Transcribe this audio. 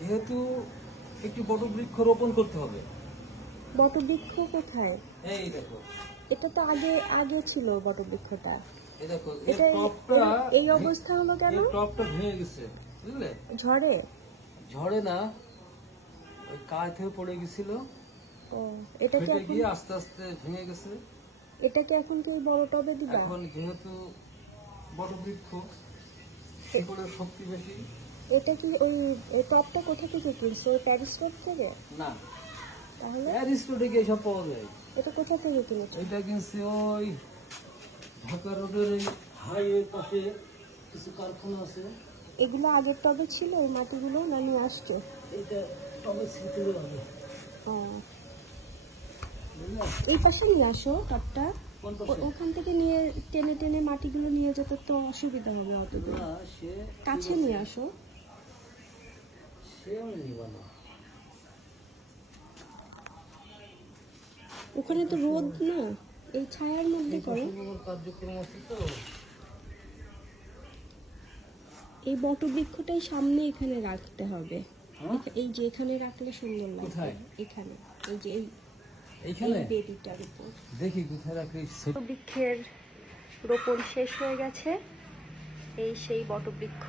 যেহেতু একটি বটবৃক্ষ রোপণ করতে হবে। বটবৃক্ষ কোথায়? এই দেখো, এটা তো আগে আগে ছিল বটবৃক্ষটা। এই দেখো, এটা এই অবস্থা হলো কেন? টপটা ভেঙে গেছে, বুঝলে? ঝড়ে? ঝড়ে না, ওই কায় থেকে পড়ে গেছিল, ও, এটা কি ফেটে এখন গিয়ে আস্তে আস্তে ভেঙে গেছে। এটাকে এখন কি বড় টবে দিবা? এখন যেহেতু বটবৃক্ষ, শিকড়ের শক্তি বেশি। এটা কি ওই টবটা কোথা থেকে কিনছো? ওই প্যারিস রোড থেকে? না, তাহলে প্যারিস রোডে গিয়ে সব পাওয়া যায়। এটা কোথা থেকে কিনেছো? এটা কিনছি ওই ঢাকা রোডের এই হাইওয়ে পাশে কিছু কারখানা আছে। এগুলো আগের টবে ছিল এই মাটিগুলো, না নিয়ে আসছো? এটা টবে ছিটে হবে, ও, বুঝলে? এই পাশে নিয়ে আসো টবটা। কোন পাশে? ওখান থেকে নিয়ে টেনে টেনে মাটিগুলো নিয়ে যেতে তো অসুবিধা হবে অত দূর। না, সে কাছে নিয়ে আসো। সে আমি নিব না। ওখানে তো রোদ না, এই ছায়ার মধ্যে এই করো। পাশে কার্যক্রম আছে তো। এই বটবৃক্ষটাই সামনে এখানে রাখতে হবে। হ্যাঁ? এই যে এখানে রাখলে সুন্দর লাগবে। কোথায়? এখানে, এই যে এইখানে এই বেদিটার উপর। দেখি কোথায় রাখি। বটবৃক্ষের রোপণ শেষ হয়ে গেছে। এই সেই বটবৃক্ষ।